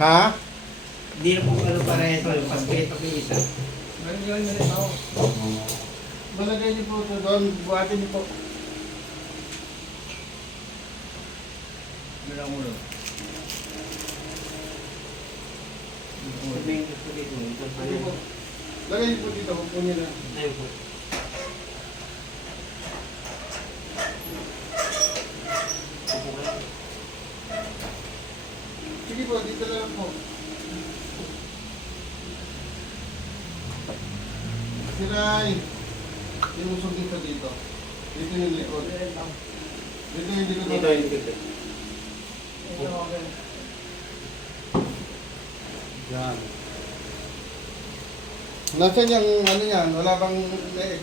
Ha? Hindi na po ano pareho yung paskito isa. Ngayon na rin ako. Balagay niyo po ito doon. Buhatin niyo po. Bilang ulo. Sabihin ko dito. Ito pa Sige po. Lagay niyo po dito. Huwag po niyo na. Ayun po. Upo kayo. Sige po, dito na lang po. Siray. Iusog dito dito. Dito yung likod. Dito yung likod. Dito yung dito. Yan. Nasaan yung ano yan? Wala bang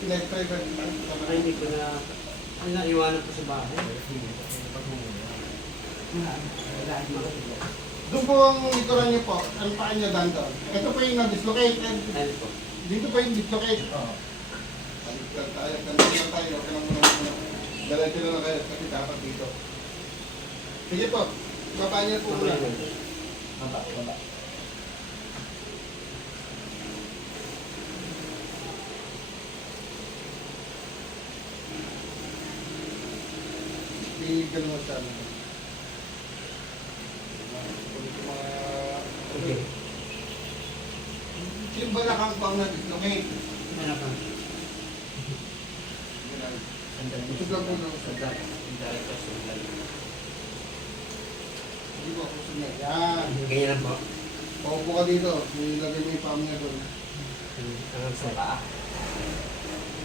pinag-try ba? Ay, hindi ko na... Ay, naiwanan ko sa bahay. Doon po ang ituran niyo po. Ang paa niya dandan. Ito po yung na-dislocate. Ayun po. Dito pa yung dislocate. Oo. Baliktad tayo. Kanina tayo. Huwag ka lang muna. Galay na lang kayo. Kasi dapat dito. Sige po. Baba niyo po muna. Baba. Tigil mo siya. Okay. Yung balakang pang na-dislocate. Ano pa? Busog lang po ng Sandal. Sandal ito. Sandal. Hindi po. Busog na. Yan. Ganyan lang po. Paupo ka dito. Nilagay mo yung paa niya doon. Ang sa paa.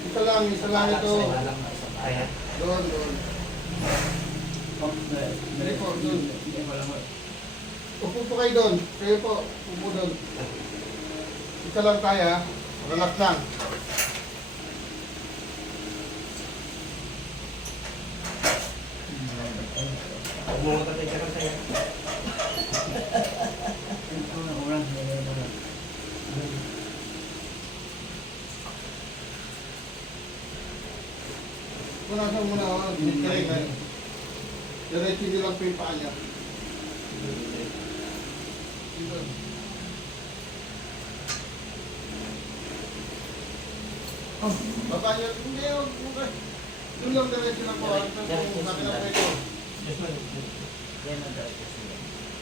Isa lang ito. Ayan. Doon. Dali po, doon. Upo po kayo doon. Kayo po, upo doon. Isa lang tayo ha. Relax lang. Mga tatay ka tayo. Punasan mo na ako. Dinitiray kayo. Diretso nyo lang po yung paa niya. Dito. Baba niya. Hindi, okay. Doon lang diretso lang po. Akin na po ito.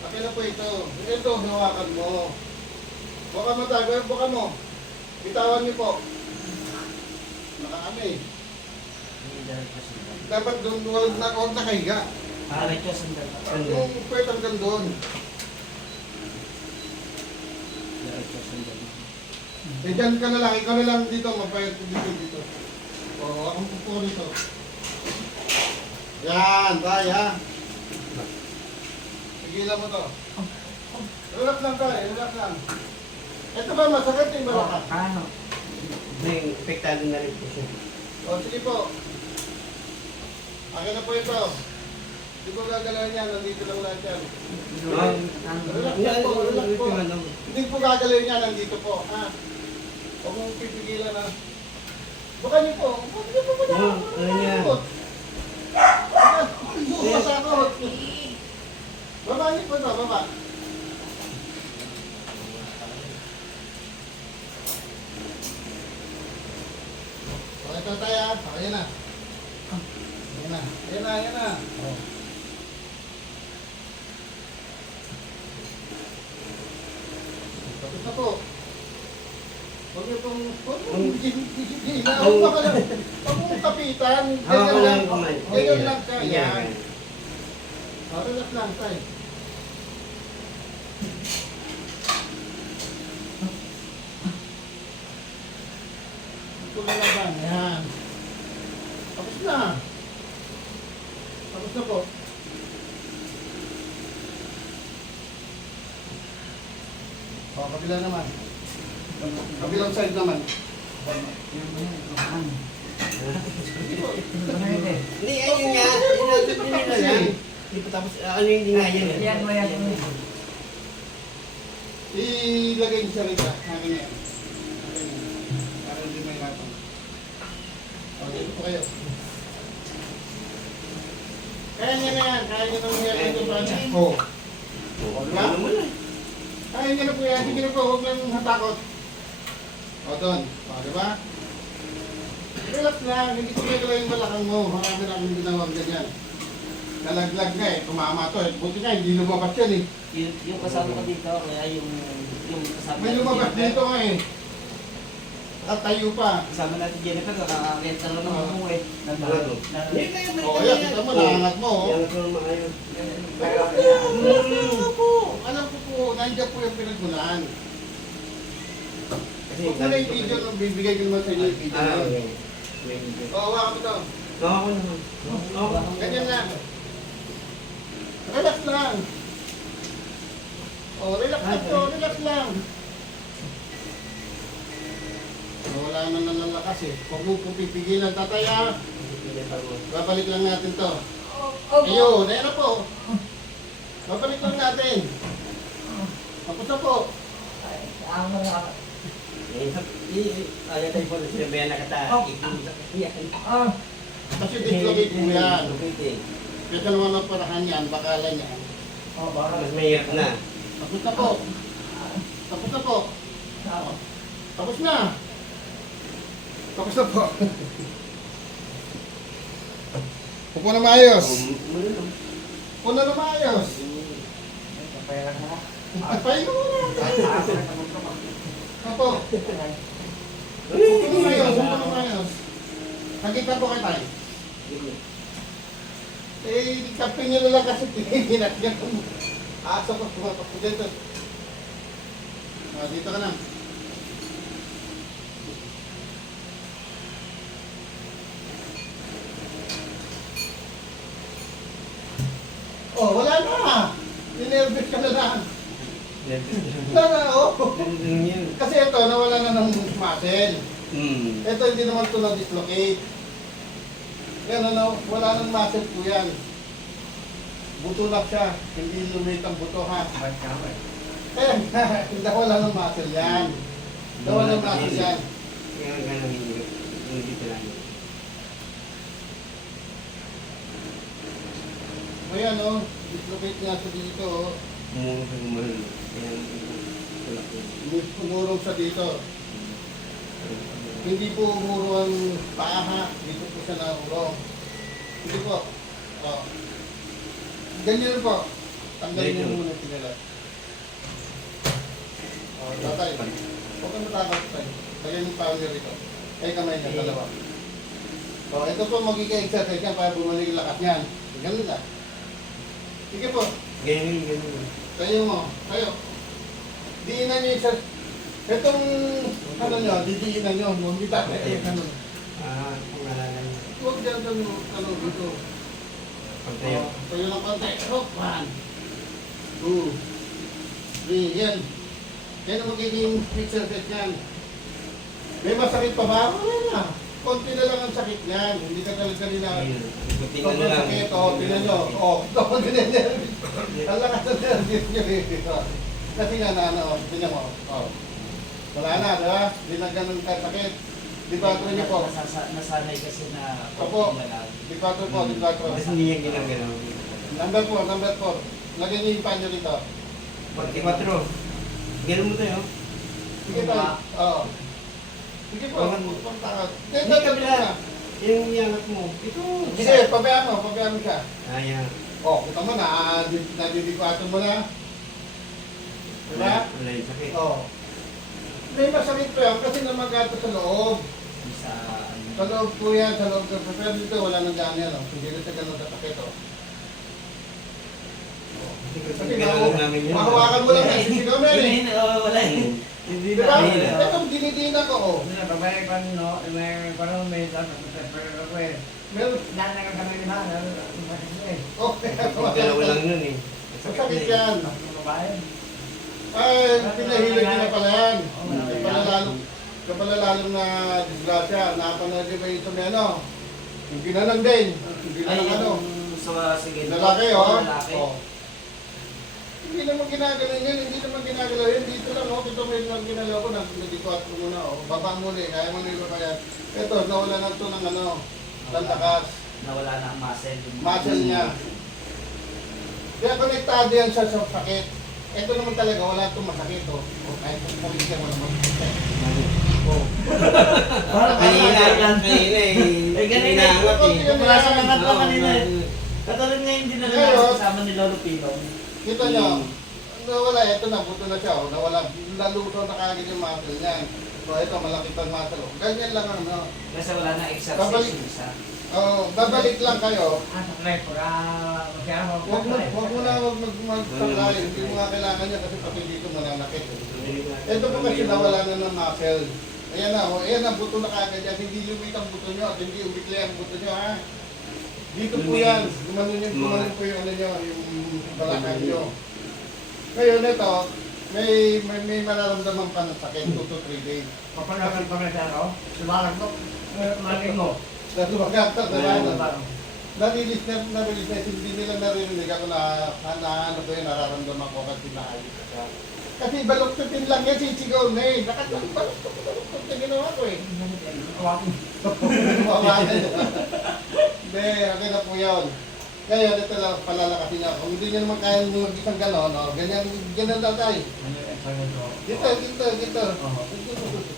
Akin na po ito. Ito, hawakan mo. Buka mo tayo. Buka mo. Bitawan niyo po. Nakaano eh. Dapat doon, huwag nakahiga. Para ito sandal. Yung pwede hanggang doon. Eh, dyan ka na lang. Ikaw na lang dito. Mapayat ko dito. Oo, akong pupo dito. Yan, tayo ha. Sigilan mo to. Relax lang tayo, relax lang. Ito ba masakit yung balakang? Ano? May epektado na rin po siya. O, sige po. Akin na po ito. Hindi ko gagalawin yan. Nandito lang lahat yan. Relax lang po, relax po. Hindi po gagalawin yan. Nandito po. Ha? Huwag mong pipigilan ha. Baka niyo po. Huwag niyo po muna. Ano yan? Bukas ako. Baba niyo po ito. Baba. O, ito tayo ha. Ayan na. Ayan na. Ayan na. Ayan na. O. Tapos na po. Huwag niyo pong... Huwag mong kapitan. Hawak ko lang yung kamay. Ganyan lang siya. Yan. Yan. Relax lang tayo. Ito na lang. Yan. Tapos na. Tapos na po. O, kabila naman. Kabilang side naman. Hindi, ayun nga. Inatip nila yan. Hindi pa tapos, ano yung hindi nga yan. Yan mo yan. Ilagay niyo sa rita. Akin yan. Akin yan. Para hindi may lapang. O, dito po kayo. Kaya niya na yan. Kaya niya na nangyari ito pa niya. Oo. Ano naman eh. gagalayin niya na po yan. Sige na po, huwag lang hatakot. O, doon. O, di ba? Relax lang, hindi ko gagalayin yung balakang mo. Marami na akong ginawang ganyan. Nalaglag na eh, tumama to eh. Buti nga, hindi lumabas yan eh. Yung kasama ko dito, kaya yung kasama May lumabas dito nga eh. At tayo pa. Kasama natin Jennifer, nakakakita lang naman mo eh. Ano? O, yan, kita mo, naangat mo. Oh. Yan ko maayos. Alam ko po, nandiyan po yung pinagmulan. Kasi Huwag mo na yung video nung bibigay ko naman sa inyo yung video na yun. okay. O, hawakan mo to. Ako naman. Ganyan lang. Relax lang. O, relax lang to, relax lang. O, wala na nalalakas eh. Huwag mo po pipigilan, tatay ah. Babalik lang natin to. Ayun, ayan na po. Babalik lang natin. Tapos na po. Ayaw tayo po na sinabayan na kata. Kasi dislocate po yan. Okay. Kaya naman ang parahan yan, bakalan yan. Mas mahirap na. Tapos na po. Tapos na po. Tapos na. Tapos na po. Upo na maayos. Upo na na maayos. Papayin mo muna. Opo. Upo na maayos. Upo na maayos. Nakita po kay tayo. Eh, kapin nyo na lang kasi tinihinat niya kung aso ko pumapak ko dito. Dito ka na. Oh, wala na. Ninervous ka na lang. Wala na, oh. Kasi ito, nawala na ng muscle. Ito, hindi naman ito na-dislocate. Yan, ano, wala nang muscle po yan. Buto lang siya. Hindi lumit ang buto, ha? Eh, wala nang muscle yan. Wala nang muscle yan. Kaya ganun yung dito lang. Ayan, oh. Dislocate nga siya dito, oh. Umurong. Kaya tulak yun. Umurong siya dito. Hindi po umuro ang paa, ha? Dito po siya naurong. Hindi po. Oh. Ganyan po. Tanggalin niyo muna tinala. Oh, tatay. Huwag kang matakot tayo. Lagyan yung paa niyo rito. Eh, kamay niya, dalawa. Oh, ito po magiging exercise yan para bumalik yung lakas niyan. Ganun na. Sige po. Ganyan. Tayo mo. Tayo. Diinan niyo yung exercise. Itong, ano nyo, didiinan nyo. Hindi tayo. Ano. Pangalanan. Huwag dyan sa ano dito. Pagtayo. Tayo ng konti. Hop, 1, 2, 3, yan. Yan ang magiging exercise yan. May masakit pa ba? Wala na. Konti na lang ang sakit yan. Hindi ka talaga nila. Tingnan mo lang. Sakit, o, tingnan nyo. O, ito ang ganyan-nervis. Ang lakas ng nervis nyo eh. Kasi nga na ano, tingnan mo. O. Wala na, di ba? Hindi na ganun kasakit. Di ba ito niyo po? Nasanay kasi na Opo. konti na lang. Di ba ito po? Di ba ito? Kasi hindi yan ginagalaw. Number 4, number 4. Lagyan niyo yung panyo dito. 44. Ganun mo tayo. Sige tayo. Oo. Sige po. Huwag takot. Hindi, kabila. Yung iangat mo. Ito. Sige, pabayaan mo siya. Ayan. O, kita mo na, nadidikwato mo na. Diba? Wala yung sakit. Oo. May masakit pa yan kasi namagato sa loob. Sa Sa loob po yan, sa loob. Pero dito wala nang ganyan. Hindi na siya ganun kasakit. Kasi Ganun namin yun. mahawakan mo lang na si Gomer eh. wala eh. Hindi Diba? na. Ito, dinidina ko. Oh. Meron. Oh, Dalawa lang yun eh. masakit yan. Ay, pinahilig nyo na pala yan. Kapala lalo na disgrasya. Napanood ba yung sumeno? Yung ginalang din. Yung ginalang ano. Sige. Lalaki, oh. Lalaki. Oh. Hindi naman ginagalaw yun. Hindi naman ginagalaw yun. Dito lang, oh. Ito may lang ginalaw ko. Nag-dikot ko muna, oh. Baba muli. Kaya mo nilo pa yan. Ito, nawala na ito ng ano. Lantakas. Nawala na ang muscle. Muscle niya. Kaya konektado yan sa sakit. Ito naman talaga, wala itong masakit. O kahit kung pamilya, wala masakit. Oh. Kanina eh. Eh, ganun Inaangat eh. Wala sa mga Oo, kanina eh. oo. Katulad ngayon din na Ngayon, lang kasama ni Lolo Pino. Kita nyo, nawala, ito na, buto na siya. O, nawala, laluto na kagad yung muscle niyan. So ito, malaki pang muscle. O, ganyan lang ang ano. Kasi wala na exercise Babalik. yung isa. Babalik lang kayo. Saklay, pagka masyado. Huwag magsaklay. Hindi mo nga kailangan niya kasi pati dito mananakit. Ito po kasi nawala na ng muscle. Ayan na, ayan na, buto na kagad yan. Hindi lumit ang buto nyo at hindi umikli ang buto nyo, ha? Dito po yan. Gumanon po yung ano nyo, yung balakang nyo. Ngayon ito, may mararamdaman pa ng sakit, 2 to 3 days. Kapag pa na siya ako, sumalag mo, maling mo. Dahil magkakta, narilis na, hindi nila naririnig ako na ano ko yun, nararamdaman ko kasi naayos siya. Kasi baluktutin lang yan, sisigaw na eh. Baluktot na ginawa ko eh. Hindi, okay na po yun. Kaya ito lang, palalakasin niya. Kung hindi niya naman kaya mag-isang gano'n, ganyan lang tayo. Dito.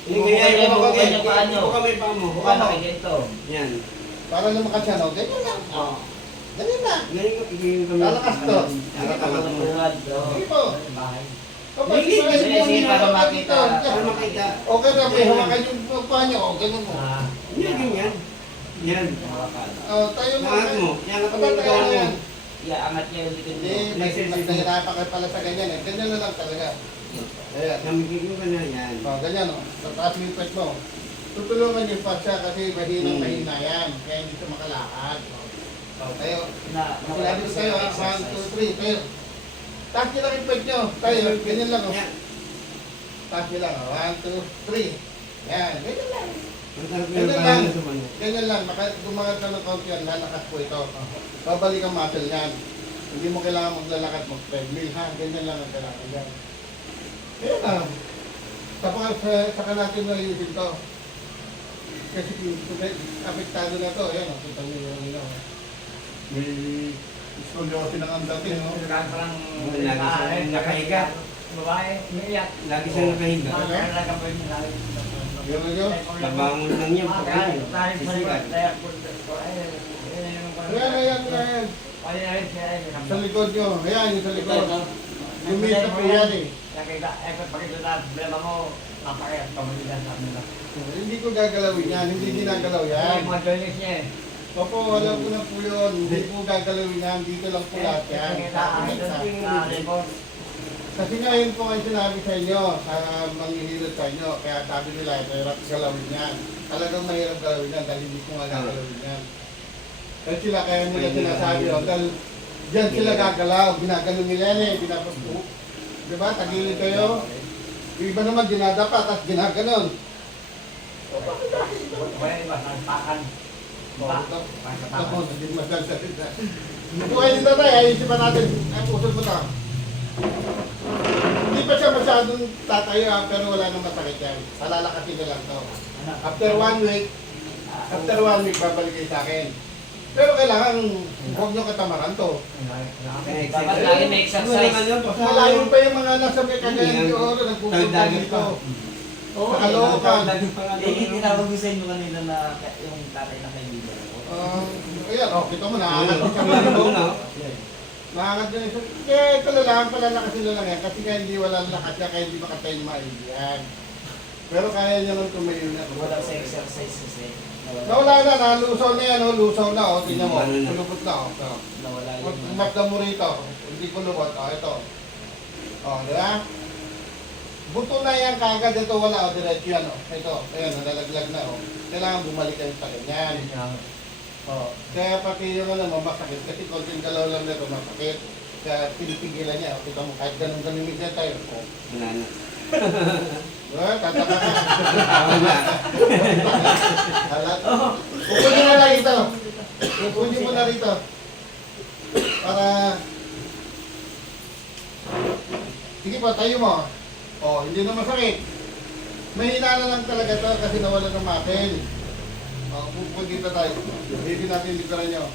Buka may pa mo. Buka na kay Gento. Yan. Para lang makasya, no? Ganyan lang. Ganyan na. Lalakas to. Nakatamat mo. Sige po. Bahay. Kapag Sige, Sige, para makita. Para makita. okay na, may hawakan yung paa niyo. O, ganun mo. Yan, ganyan. Yan. Tayo na. Angat mo. Yan ang Kapag tayo na yan. Iaangat niya yung likod mo. Hindi, nahirapan kayo pala sa ganyan eh. Ganyan na lang talaga. Ayan. Namigigil ka na yan. Ganyan o. Tataas mo yung pet mo. Tutulungan yung pasya kasi mahina yan. Kaya hindi siya makalakad. Tayo. Sinabi ko tayo ha. 1, 2, 3. Tayo. Taas nyo lang yung pet nyo. Tayo. Ganyan lang o. Yan. Taas nyo lang o. 1, 2, 3. Yan. Ganyan lang. Ganyan lang. Ganyan lang. Dumangat ka ng konti yan. Lalakas po ito. Babalik ang muscle yan. Hindi mo kailangan maglalakad mag-treadmill ha. Ganyan lang ang kailangan yan. Kaya na. Tapos saka natin na iusin to. Kasi apektado na to. Ayan o. Kita nyo yung ino. May scoliosis ng ang dati. No? Parang nakahiga. babae, umiiyak. Lagi siyang nakahiga. Talaga po yung lagi. Yun yun. Nabangon lang niya. Sisikat. Ayan. Sa likod nyo. Ayan yung sa likod. Lumita po yan eh. Problema mo, napakayat pamilihan sa kanila. Hindi ko gagalawin yan. Hindi ginagalaw yan. Yung mga journalist niya eh. Opo, alam ko na po yun. Hindi po gagalawin yan. Dito lang po lahat yan. Kasi nga yun po ang sinabi sa inyo, sa manghihilot sa inyo. Kaya sabi nila, mahirap galawin yan. Talagang mahirap galawin yan dahil hindi ko nga gagalawin yan. Kasi sila kaya nila sinasabi yun. Dahil diyan sila gagalaw. Ginagano nila yan eh. Binapasto. Diba? Tagilid kayo. Yung iba naman dinadapa, tapos ginaganon. Kaya iba, nagpakan. Tapos, hindi masalsalita. Kung kayo dito tayo, ayusin pa natin. Ay, pusod mo ito. Hindi pa siya masyadong tatayo pero wala nang masakit yan. Palalakasin na lang ito. After 1 week, babalik kayo sa akin. Pero kailangan, huwag nyo katamaran to. Dapat lagi may exercise. Malayo pa yung mga nasa may kagayan yung oro, nagpupunta dito. Oo, Sa Caloocan. tinawag ko sa inyo kanina na yung tatay na kaibigan ko. Ayan, kita mo, nakakat ko siya dito. Nakakat nyo isa. Kaya ito lang, palalakasin na lang yan. Kasi kaya hindi walang lakas niya, kaya hindi makatayo yung maibigan. Pero kaya niya lang tumayo niya. Wala sa exercise kasi. Nawala na, nalusaw na yan, lusaw na, o. Tingnan mo, kulubot na, o. Nawala yun. Magdam mo rito, hindi kulubot, o. Ito. O, diba? Buto na yan kagad, ito wala, o. Diretso yan, o. Ito, ayan, nalalaglag na, o. Kailangan bumalik kayo sa ganyan. O. Kaya pati yung ano, masakit, kasi konting galaw lang na ito, masakit. Kaya pinipigilan niya, o. Kita mo, kahit ganun-ganun minsan tayo. O. Wala na. Tataka ka. Upunin mo na rito. Upunin mo na rito. Para... Sige po, tayo mo. Oh, hindi na masakit. Mahina na lang talaga ito kasi nawala ng muscle. Oh, pupagkita tayo. Hindi natin likuran nyo.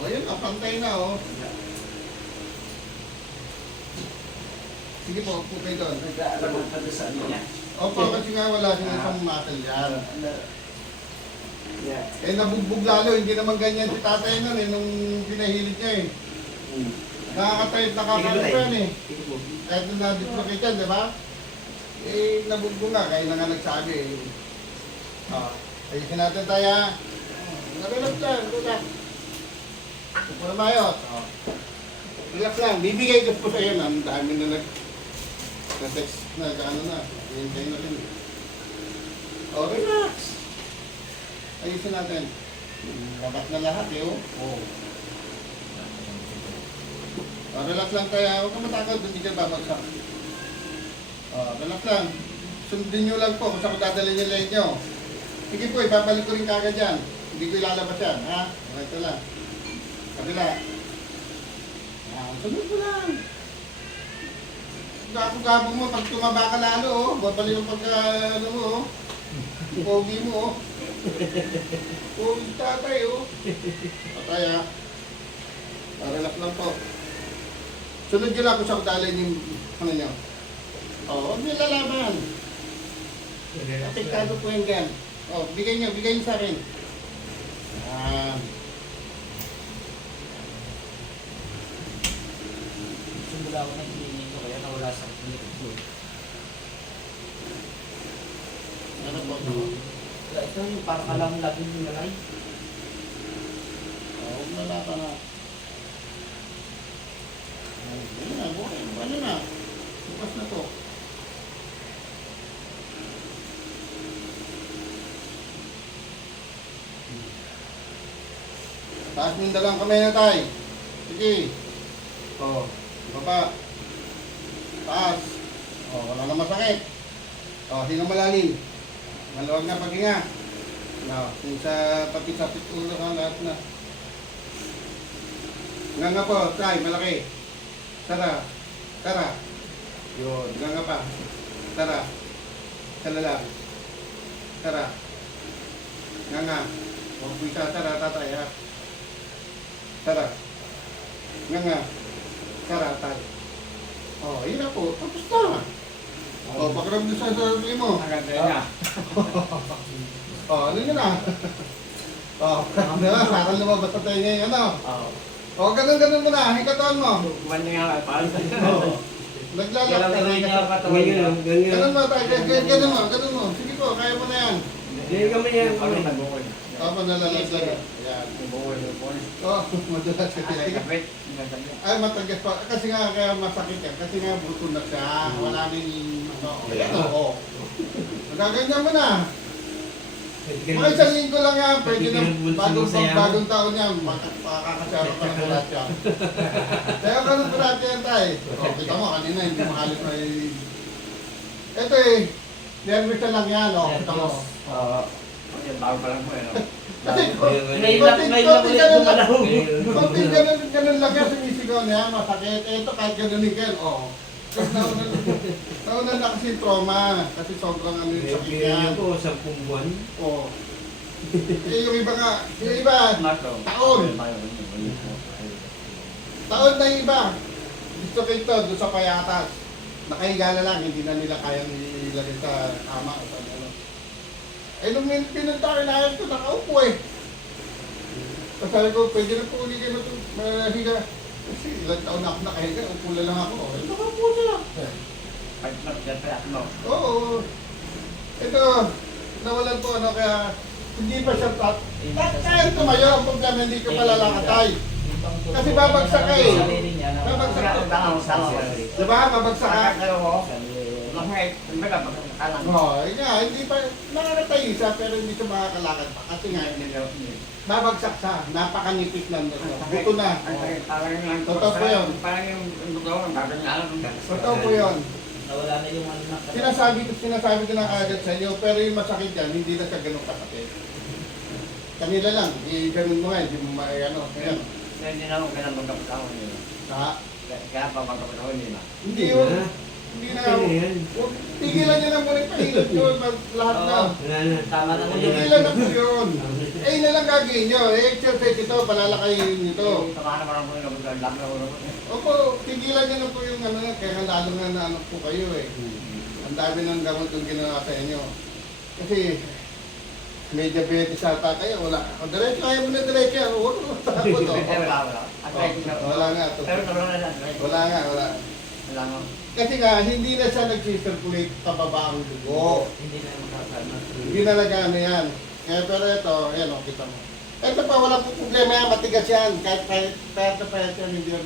Oh, yun. Pantay na, oh. Sige po, upo kayo doon. Nag-aalam ka doon sa ano niya. Opo, kasi nga wala siyang isang muscle yan. Yeah. Eh, nabugbog lalo. Hindi naman ganyan si tatay nun eh, nung pinahilit niya eh. Nakakatayot, nakakano pa yan eh. Sige po. Kahit nung na-dislocate yan, di ba? Eh, nabugbog nga, kaya na nga nagsabi eh. Ayusin natin tayo. Relax lang, relax. Upo na maayos. Relax lang, bibigay ko po sa iyo. Ang dami na na-text na, ano na. Hintay na rin. Relax. Ayusin natin. Labat na lahat eh, oh. Relax lang tayo. Huwag ka matakot, hindi ka babagsak. Relax lang. Sundin nyo lang po kung saan ko dadalhin yung leg nyo. Sige po, ibabalik ko rin kagad yan. Hindi ko ilalabas yan, ha? Ito lang. Kabila. Sunod mo lang. Gapo-gapo mo, pag tumaba ka lalo, oh. Babalik yung pagka, ano mo, oh. Pogi mo, oh. Pogi tatay, oh. Patay, ha? Relax lang po. Sunod nyo lang kung saan ko dadalhin yung, ano nyo. Huwag nyo lalaban. Apektado po yung gan. Bigay nyo sa akin. Simula ako ng hinihingi ko kaya nawala sa klinik ko. Ano po? Ito yung parang alam lagi yung nalay. Huwag lalaban na. Ano na, buhay. Ano na? Bukas na to. Taas mo yung dalang kamay na tayo. Sige. Baba. Taas. Wala na masakit. Hinga malalim. Maluwag na paghinga. Kung sa pati sa ulo ka lahat na. Nga po, tayo, malaki. Tara. Tara. Yun, nga pa. Tara. Tara lang. Tara. Nga. Huwag po isa, tara, tatay ha. Tara. Nga. Tara, tayo. Yun na po. Tapos na. Pakiramdam sa sarili mo. Ang ganda niya. Ano yun na? Diba? Sarang lumabas sa tayo ngayon, ano? Ganun mo na. Hikatawan mo. Kumanya nga, parang Naglalak Galaw ka na rin niya ang katawan Ngayon, niya. ganyan. Ganun mo tayo. Ganun mo. Sige po, kaya mo na yan. Ganyan kami yan. Parang nag-bukol. Madalas lang. Ayan. Nag-bukol. Madalas ka. Kapit. Nagkapit. Ay, matagas pa. Kasi nga kaya masakit yan. Kasi nga buto na siya. Wala nang ayan o. Nagaganyan mo na. Mga isang linggo lang yan. Pwede na bagong taon yan. Makakasara pa ng bulat yan. Kaya ka ng bulat yan tayo. Kita mo kanina hindi makalit na ito eh. Nervous na lang yan. Kita mo. Yan, bago pa lang po eh. Kasi konting ganun lang yan sumisigaw niya, masakit. Ito kahit ganunin ka yan, Kasi nauna na kasi yung trauma. Kasi sobrang ano yung sakit yan. Ganyan po, 10 buwan. Yung iba nga, yung iba, taon. Taon na yung iba. Gusto ko ito, doon sa payatas. Nakahiga na lang, hindi na nila kayang ilagay sa kama o sa ano. Nung pinunta ko, inayos ko, nakaupo eh. Tapos sabi ko, pwede na po ulit kayo mahiga. Kasi ilang taon na ako nakahiga, upo na lang ako. Nakaupo siya. Oo. Ito, nawalan po kaya hindi pa siya kaya tumayo, ang problema hindi ka palalakatay. Kasi babagsak ka eh. Babagsak ka. Diba? Babagsak ka. Hindi pa, nakakatay siya pero hindi siya makakalakad pa. Kasi nga, babagsak siya. Napakanipis lang doon. Buto na. Totoo po yun. Totoo po yun. Nawala na yung ano na. Sinasabi ko na agad sa inyo, pero yung masakit yan, hindi na siya ganun kasakit. Kanila lang, ganun mo nga, hindi mo ano. Hindi na ako ganang magkapatawin nila. Ha? Kaya pa magkapatawin nila. Hindi yun. Hindi na. Ano yan? Huwag, tigilan niyo na muna yung pahilot yun. Lahat na. Wala na. Tama na mo yun. Tigilan na po yun. Eh, yun na lang gagawin nyo. Exercise ito, palalakayin ito. Tama na parang mga nabot. Laki na ulo ko. Opo, tigilan nyo na po yung ano, kaya lalo nga na ano po kayo eh. Ang dami ng gamot yung ginawa sa inyo. Kasi, may diabetes ata kayo, wala. O, diretso, ayaw mo na diretso. Wala, takot o. Wala. Wala nga to. Pero wala na. Wala nga, wala. Wala nga. Kasi nga, hindi na siya nag-circulate pababa ang dugo. Hindi na makakano. Hindi na nag-ano yan. Kaya pero ito, ayan o, kita mo. Ito pa, wala po problema yan, matigas yan. Kahit payat yan, hindi yan.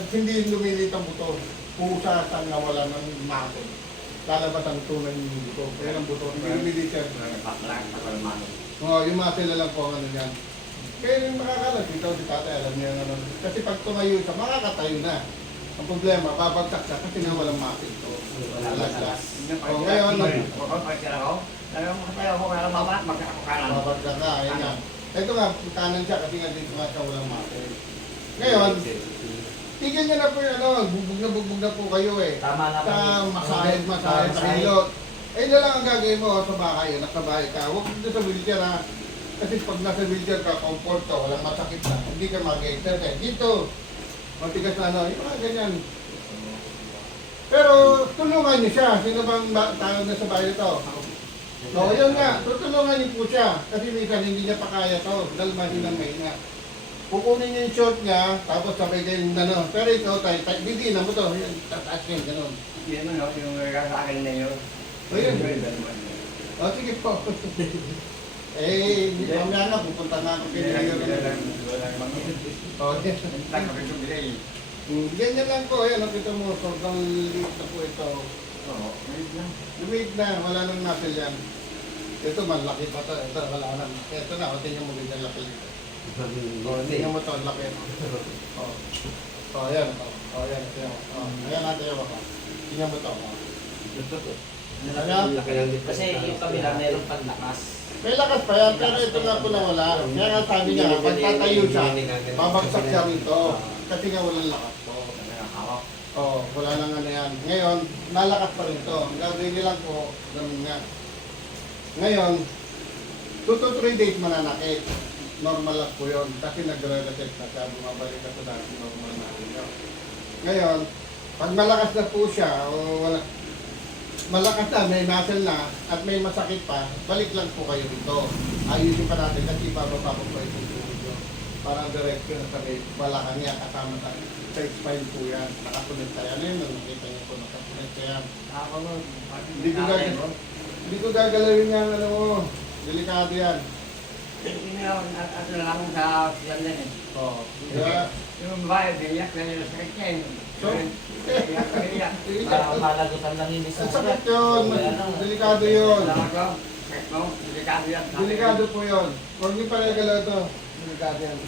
At hindi lumilit ang buto. Pusa sa nawala ng makon. Lalabas ang tunay ng buto. Kaya ang buto, hindi lumilit yan. Oo, yung muscle na lang po ang ano yan. Kaya yung makakalag, dito si tatay, alam niya ano. Kasi pag tumayo siya, makakatayo na. Ang problema, babagsak siya kasi nga walang muscle to. Alas. O ngayon, babagsak ka, ayun nga. Ito nga, kanan siya kasi nga dito nga siya walang muscle. Ngayon, tigil niya na po yung ano, bugbog na po kayo eh. Tama na Sa masahid, pakilot. Eh, na lang ang gagawin mo sa bahay, nakabahay ka. Huwag dito sa wheelchair ha. Kasi pag nasa wheelchair ka, comfort ka, walang masakit na. Hindi ka mag-exercise. Dito, matigas na ano, yung mga ganyan. Pero tulungan niyo siya. Sino bang tao na sa bahay ito? Oo, yun nga. Tutulungan niyo po siya. Kasi minsan hindi niya pa kaya to. Dahil mahinang mahina. Kukunin niyo yung short niya, tapos sabay din ano. Pero ito, didinan mo to. Yan, tataas yun, ganun. Yung akin na yun. O yun. O sige po. Eh, mamaya nga, pupunta nga ako kay Mayor. O, ganyan lang po. Ayan, nakita mo, sobrang liit na po ito. Lumiit na, wala nang muscle yan. Ito, malaki pa to. Ito, wala nang. Ito na, o, tingnan mo ganyan laki. O, tingnan mo to, laki. O, ayan. O, ayan. Ayan natin yung ako. Tingnan mo to. Kasi yung kabila mayroong paglakas. May lakas pa yan, pero ito nga po na wala. Kaya nga sabi niya, pag tatayo siya, babagsak siya rito. Kasi nga walang lakas to. Oo, wala nang ano yan. Ngayon, nalakas pa rin to. Ang gagawin niya lang po, ganun nga. Ngayon, 2 to 3 days mananakit. Normal lang po yun. Kasi nagre-reset na siya, bumabalik ka sa dati, normal na yun. Ngayon, pag malakas na po siya, o wala, malakas na, may muscle na, at may masakit pa, balik lang po kayo dito. Ayusin pa natin kasi bababa po po itong tuhod nyo. Parang direction na sa may balakang niya, kasama sa spine po yan. Nakasunod tayo. Ano yun? Nakita niyo po, nakasunod ka yan. Hindi ko gagalawin yan, ano mo. Delikado yan. At lang sa siyan din eh. Oo. Kaya, Yung babae, biyak na yung sakit niya eh. So, Parang malagutan lang hindi sa ang sakit yun. Delikado yun. Salamat ko. Sakit mo. Delikado yan. Delikado po yun. Huwag niyo pa nagalaw ito. Delikado yan.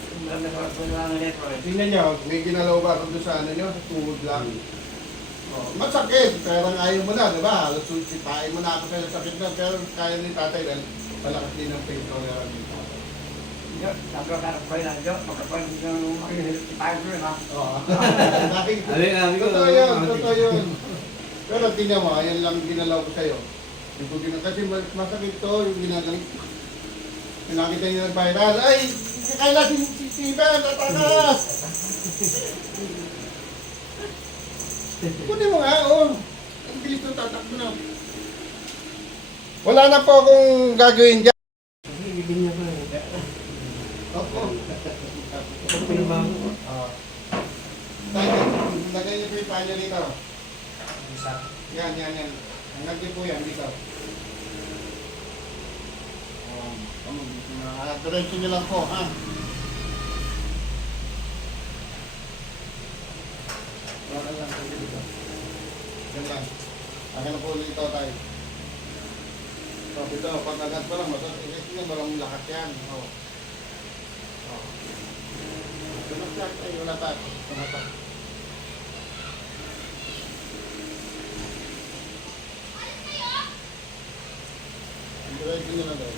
Tingnan niyo, may ginalaw ba doon sa ano niyo? Sa tuhod lang. Oh, masakit. Pero ayaw mo na, di ba? Halos sipain mo na ako sa sakit na. Pero kaya ni tatay dahil malakas din ang pain tolerance ni tatay. Sabi ko, karap ko yun lang. Magkapan yung makikita ko yun ha. Oo. ko. Totoo yun, totoo yun. Pero tingnan mo, ayan lang ginalaw ko sa'yo. Hindi ko kasi masakit to, yung ginagaling. Pinakita niyo nag-viral. Ay! Kailan si Ivan, tatakas! Kunin mo nga, oh. Ang bilis ng tatakbo na. Wala na po akong gagawin dyan. Opo. Lagay niyo po yung panya dito. Yan. Hanggang po yan dito. Diretso niyo lang po, ha? Wala lang po dito. Yan lang. Akin na po ulit ito tayo. So, dito, pag agad pa lang, masasakit niya, marang lakas yan. Tumaksak tayo, wala pa. Diretso niyo lang tayo.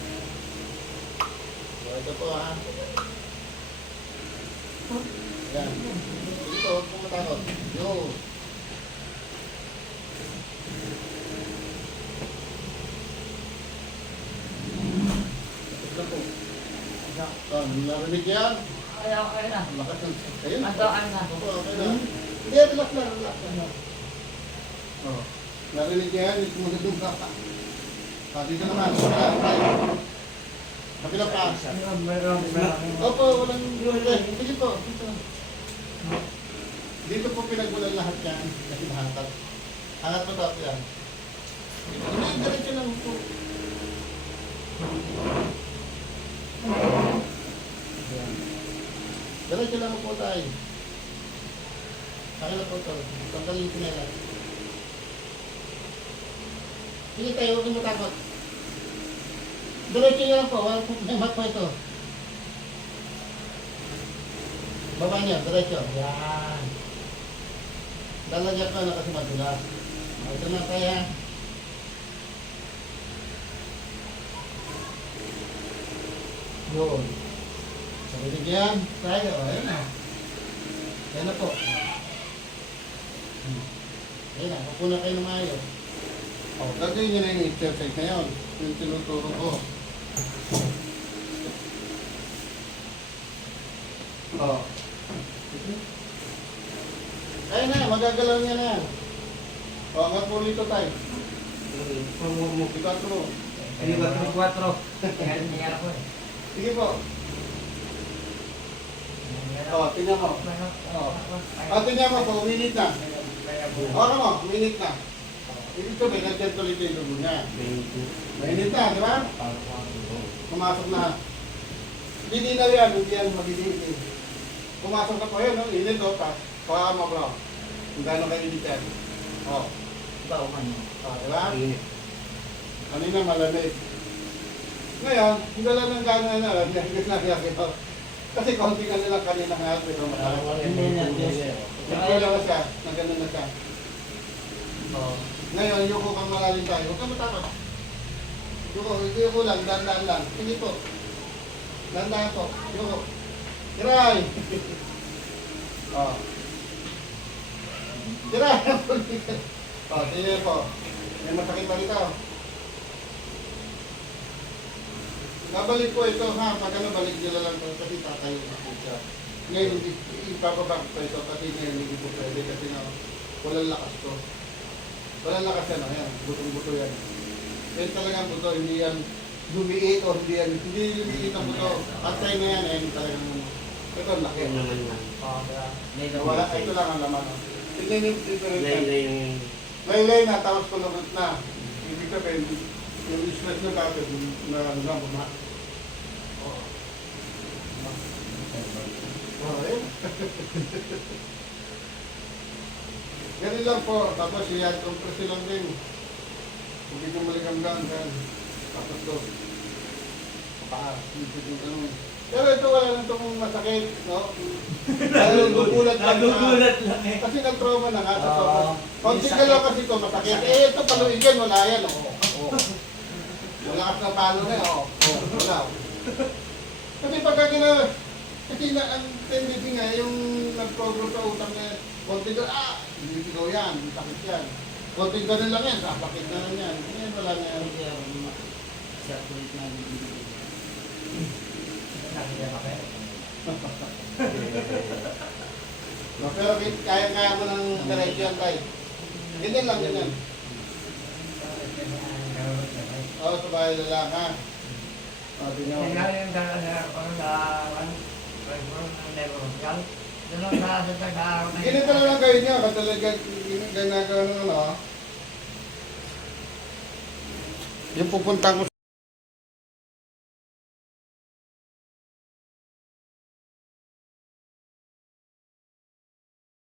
So, ito po, ha? Yan. Dito, huwag pong matakot. Yo. Narinig yan. Okay na. Lakas ng... Ayun. Antoan na. Opo, okay na. Hindi, relax lang, relax lang. Oh. Narinig niya yan, yung magandang kaka. Dito naman, kapila pa. Meron. Opo, walang... Sige po, dito. Dito po pinagmulan lahat yan. Kasi nahangat. Hangat mo tapos yan. Hindi, diretso lang po. Diretso lang po tayo. Kaya na po ito. Tanggalin ko na yan. Sige tayo, huwag mo takot. Diretso lang po. Walang problema po ito. Baba niya, diretso. Yan. Lalagyan ko na kasi madulas. Ito na kaya. Yun. So, binigyan tayo. Ayun na. Ayun na po. Ayun na. Pupo na kayo ng maayos. O, gagawin nyo na yung exercise na yun. Yung tinuturo ko. O. Ayun na. Magagalaw niya na yan. O, hanggang po dito tayo. Ikatro. Ano ba ito? 4. Nangyari ko eh. Sige po. O, tingnan mo. O, tingnan mo po. Uminit na. O, ano mo? Uminit na. Ibig sabihin, nandiyan tuloy yung dugo niya. Mainit na, di ba? Pumasok na. Hindi na yan. Hindi yan magiging. Pumasok na po yun. No? Init o. Paka mo bro. Kung gano'n kayo init yan. O. Ba, umano. O, di ba? Kanina malamig. Ngayon, hindi lang ng gano'n na. Hindi na. Kasi konti ka nila kanina nga. Pero malamig. Nagpula na siya. Nagano na siya. O. Ngayon, yuko kang malalim tayo. Huwag kang matakot. Yuko lang. Dandan lang. Sige po. Dandan po. Yuko. Tiray! O. Tiray! O, sige po. May masakit pa rito. Babalik po ito ha. Pag ano, balik nila lang ito kasi tatayo na po siya. Ngayon, ipapabak po ito kasi ngayon hindi po pwede kasi na walang lakas to. Walang lakas yan. Ayan, butong-buto yan. Yan talagang buto, hindi yan lumiit o hindi yan. Hindi lumiit ang buto. Patay na yan, ayan talagang ito ang laki. Wala, ito lang ang laman. Tignan yung difference. Laylay na, tapos kulungot na. Ibig sabihin, yung stress na dati, na buma. Oo. Oo, eh. Ganun lang po. Tapos yan, compress lang din. Hindi ko maligam-gam yan. Tapos to. Paas. Pero ito wala nang itong masakit, no? Nagugulat lang. Nagugulat lang eh. Kasi nag-trauma na nga sa sobrang. Konti ka lang kasi ito masakit. Eh, ito paluigan, wala yan. Oo. Malakas na palo na, oo. Wala. Kasi pagka kasi na, ang tendency nga, yung nag-program sa utang na, konti ka, hindi sigaw yan, sakit yan. Konti ka lang yan, sakit na lang yan. Yan, wala na yan. No, pero kaya mo ng diretso yan, tay. Ganyan lang, ganyan. Oo, sa bahay na lang, ha? O, tingnan mo. Nangyari yung Ganito na lang kayo niya, katalaga ginagawa ng ano. Yung pupunta ko